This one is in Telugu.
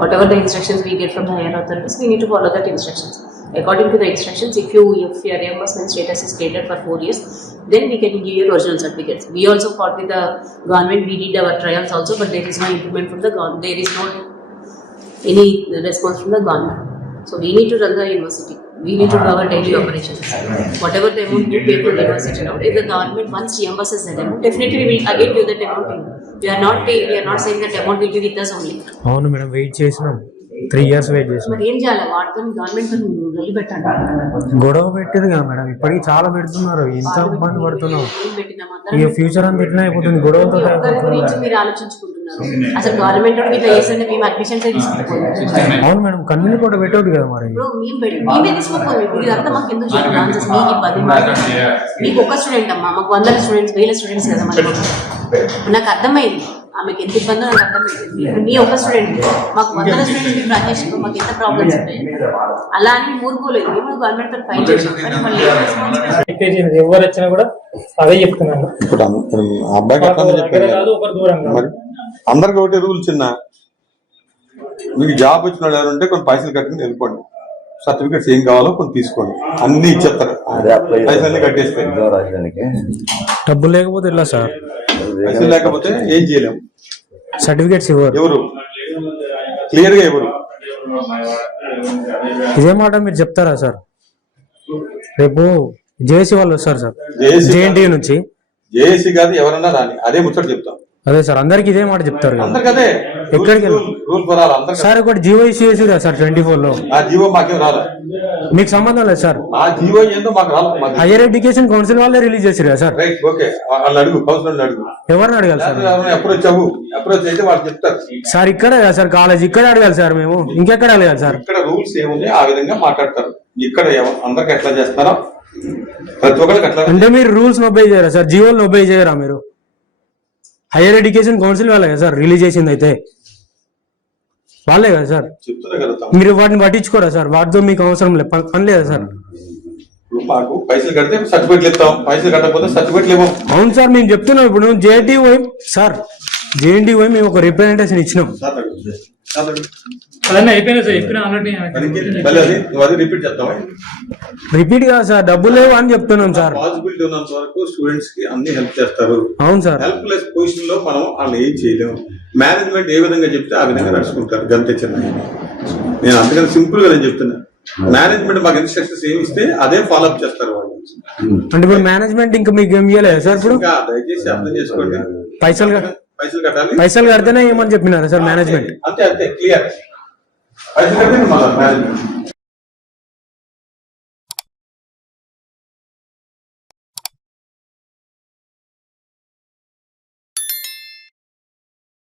whatever the instructions we get from the higher authorities, we need to follow that instructions. According to the instructions, if your reimbursement status is stated for 4 years, then we can give you original certificates. We also fought with the government, we did our trials also, but there is no improvement from the government. There is no any response from the government. So we need to run the university. We need to do our daily operations. Whatever the amount you pay to the university now, if the government once reimburses that amount, definitely we will again give that amount to you. We are not paying, we are not saying that amount will be with us only. అవును మేడం, వెయిట్ చేసినాం 3 years వెయిట్ చేసినాం. మరి ఏం చేయాలి? వాటితో గవర్నమెంట్ వెళ్ళి పెట్టండి. గొడవ పెట్టేది కదా మేడం, ఇప్పటికి చాలా పెడుతున్నారు, ఎంత ఇబ్బంది పడుతున్నాం. ఇక ఫ్యూచర్ అంతా ఎట్లా అయిపోతుంది గొడవతో. గురించి మీరు ఆలోచించుకుంటున్నారు. అసలు గవర్నమెంట్ ఇట్లా చేస్తుంటే మేము అడ్మిషన్స్ తీసుకుంటాం. అవును మేడం, కన్నులు కూడా పెట్టవద్దు కదా మరి. మేమే తీసుకోవాలి. ఇప్పుడు ఇదంతా మాకు ఎందుకు చెప్పాలి? మీకు 10 మీకు ఒక స్టూడెంట్ అమ్మా, మాకు 100 స్టూడెంట్స్ 1000 స్టూడెంట్స్ కదా మరి. నాకు అర్థమైంది ఆమెకి ఎంత ఇబ్బందో నాకు అర్థమైంది. ఇప్పుడు మీ ఒక స్టూడెంట్ మాకు 100 స్టూడెంట్స్ మీ ప్రదేశ్ మాకు ఎంత ప్రాబ్లమ్స్ ఉంటాయి. అలా అని మూరుకోలేదు. మేము గవర్నమెంట్ తో ఫైట్ చేసాం. ఎవరు వచ్చినా కూడా అదే చెప్తున్నాను. ఇప్పుడు అందరికి ఒకటి రూల్ చిన్న, మీకు జాబ్ వచ్చిన వాళ్ళు ఎవరుంటే కొన్ని పైసలు కట్టుకుని వెళ్ళిపోండి. సర్టిఫికేట్స్ ఏం కావాలో కొన్ని తీసుకోండి, అన్ని ఇచ్చేస్తారు. పైసలు కట్టేస్తే డబ్బులు లేకపోతే ఇలా సార్, పైసలు లేకపోతే ఏం చేయలేము. సర్టిఫికేట్స్ ఎవరు క్లియర్ గా ఎవరు ఇదే మాట మీరు చెప్తారా సార్? రేపు జేఏసీ వాళ్ళు వస్తారు సార్, జేఎన్టీ నుంచి. జేఏసీ కాదు ఎవరన్నా రాని, అదే ముచ్చట చెప్తాం. అదే సార్, అందరికి ఇదే మాట చెప్తారు. ఎక్కడికి సార్ ఒకటి జీవో ఇష్యూ చేసి సార్ 24 లో. ఆ జీవో మాకేం రాలేదు, మీకు సంబంధం లేదు సార్. ఆ జీవో ఏందో మాకు రాలేదు. హైయర్ ఎడ్యుకేషన్ కౌన్సిల్ వాళ్ళే రిలీజ్ చేసారు కదా సార్. రైట్, ఓకే, వాళ్ళని అడుగు, కౌన్సిలర్ అడుగు. ఎవరిని అడగాలి సార్? అప్రోచ్ అయితే వాళ్ళు చెప్తారు. సార్ ఇక్కడే కదా సార్ కాలేజ్, ఇక్కడే అడగాలి సార్. మేము ఇంకెక్కడ అడగాలి సార్? ఇక్కడ రూల్స్ ఏముంది ఆ విధంగా మాట్లాడతారు. ఇక్కడ అందరికి ఎట్లా చేస్తారో ప్రతి ఒక్కరికి అట్లా. అంటే మీరు రూల్స్ ఒబే చేయరా సార్? జీవోలను ఒబే చేయరా మీరు? హైయర్ ఎడ్యుకేషన్ కౌన్సిల్ వాళ్ళే కదా సార్ రిలీజ్ చేసింది, అయితే వాళ్ళే కదా సార్. మీరు వాటిని పట్టించుకోరా సార్? వాటితో మీకు అవసరం లేదు, పని లేదా సార్? మాకు పైసలు కడితే సర్టిఫికెట్లు ఇస్తాం, పైసలు కట్టకపోతే సర్టిఫికెట్లు ఇవ్వం. అవును సార్, మేము చెప్తున్నాం. ఇప్పుడు జేఎన్టీయూ సార్, జేఎన్టీయూ మేము ఒక రిప్రజెంటేషన్ ఇచ్చినాం. రిపీట్ కాదు సార్, డబ్బులు లేవు అని చెప్తున్నాం సార్. పాసిబిలిటీ ఉన్నంత వరకు స్టూడెంట్స్ కి అన్ని హెల్ప్ చేస్తారు. అవును సార్. హెల్ప్లెస్ పొజిషన్ లో మనం వాళ్ళు ఏం చేయలేము. మేనేజ్మెంట్ ఏ విధంగా చెప్తే ఆ విధంగా నడుచుకుంటారు, గంతే చిన్న. నేను అందుకని సింపుల్ గా నేను చెప్తున్నా, మేనేజ్మెంట్ మాకు ఇన్స్ట్రక్షన్స్ ఏమి ఇస్తే అదే ఫాలో అప్ చేస్తారు వాళ్ళు. అంటే ఇప్పుడు మేనేజ్మెంట్ ఇంకా మీకు ఏం ఇవ్వలేదు సార్? ఇప్పుడు దయచేసి అర్థం చేసుకోండి, పైసలు కట్టాలి, పైసలు కడితేనే ఏమని చెప్పినారా సార్ మేనేజ్మెంట్? అంతే అంతే, క్లియర్. పైసలు కడితే మేనేజ్మెంట్